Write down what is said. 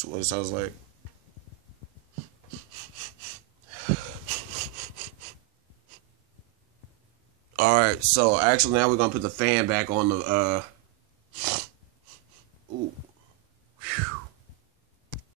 That's what it sounds like. All right, so actually now we're gonna put the fan back on the